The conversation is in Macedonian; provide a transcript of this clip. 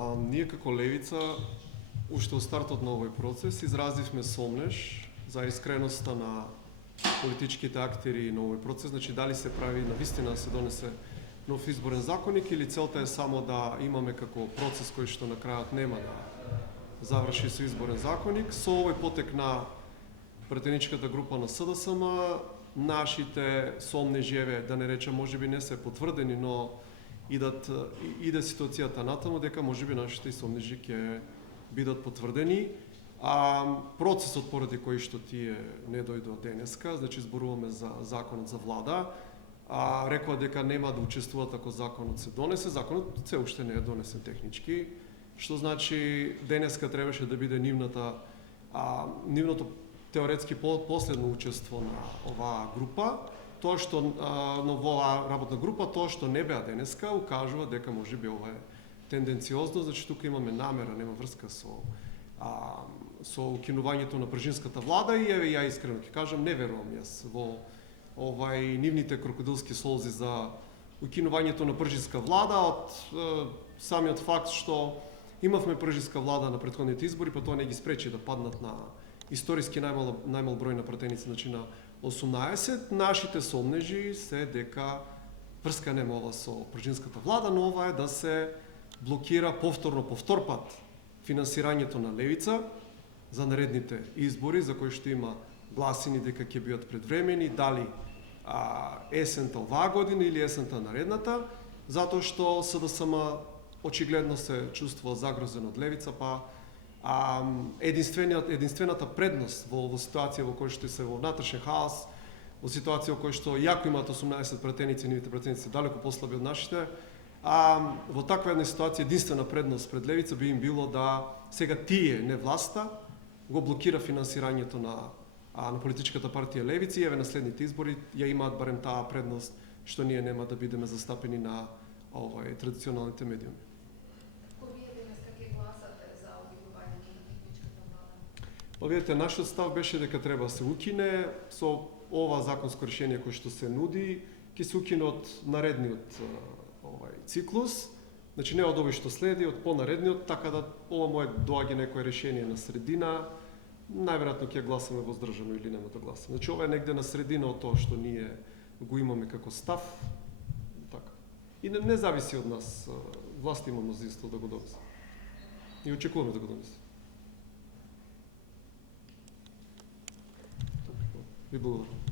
Ние како Левица, уште во стартот на овој процес, изразивме сомнеш за искреноста на политичките актери на овој процес, значи дали се прави навистина да се донесе нов изборен законник или целта е само да имаме како процес кој што на крајот нема да заврши со изборен законник. Со овој потек на претеничката група на СДСМ, нашите сомнежи, да не речем, можеби не се потврдени, но иде ситуацијата натаму дека можеби нашите сомнежи ќе бидат потврдени. Процесот поради кој што тие не дојдоа денеска, значи зборуваме за законот за влада, рекоа дека нема да учествуваат ако законот се донесе. Законот се уште не е донесен технички, што значи денеска требаше да биде нивното теоретски последно учество на оваа група. Тоа што во оваа работна група, тоа што не беа денеска, укажува дека можеби ова е тенденциозно, значи тука имаме намера, нема врска со укинувањето на пржинската влада и еве ја искрено ќе кажам, не верувам јас во нивните крокодилски солзи за укинувањето на пржинска влада од самиот факт што имавме пржинска влада на претходните избори, па тоа не ги спречи да паднат на историски најмал број на пратеници, значи на 18. Нашите сомнежи се дека врска нема ова со пржинската влада, но ова е да се блокира повтор пат финансирањето на Левица за наредните избори, за кои што има гласини дека ќе бидат предвремени, дали есента оваа година или есента наредната, затоа што СДСМ очигледно се чувствува загрозен од Левица, па единствената предност во ситуација во која што се во внатрешен хаос, во ситуација во која што јако имаат 18 пратеници, нивите пратеници се далеко послаби од нашите, во таква една ситуација единствена предност пред Левица би им било да сега тие, не власта, го блокира финансирањето на политичката партија Левица и еве на следните избори ја имаат барем таа предност што ние нема да бидеме застапени на традиционалните медиуми. Па видите, нашиот став беше дека треба да се укине со ова законско решение кое што се нуди, ќе се укине од наредниот циклус, значи не од овој што следи, од понаредниот, така да ова мое доаѓа некое решение на средина, најверојатно ќе гласаме воздржано или нема да гласаме. Значи ова е негде на средина од тоа што ние го имаме како став, така. И не зависи од нас, власт има мнозинство да го донесе. И очекуваме да го донесе. Ви благодарам.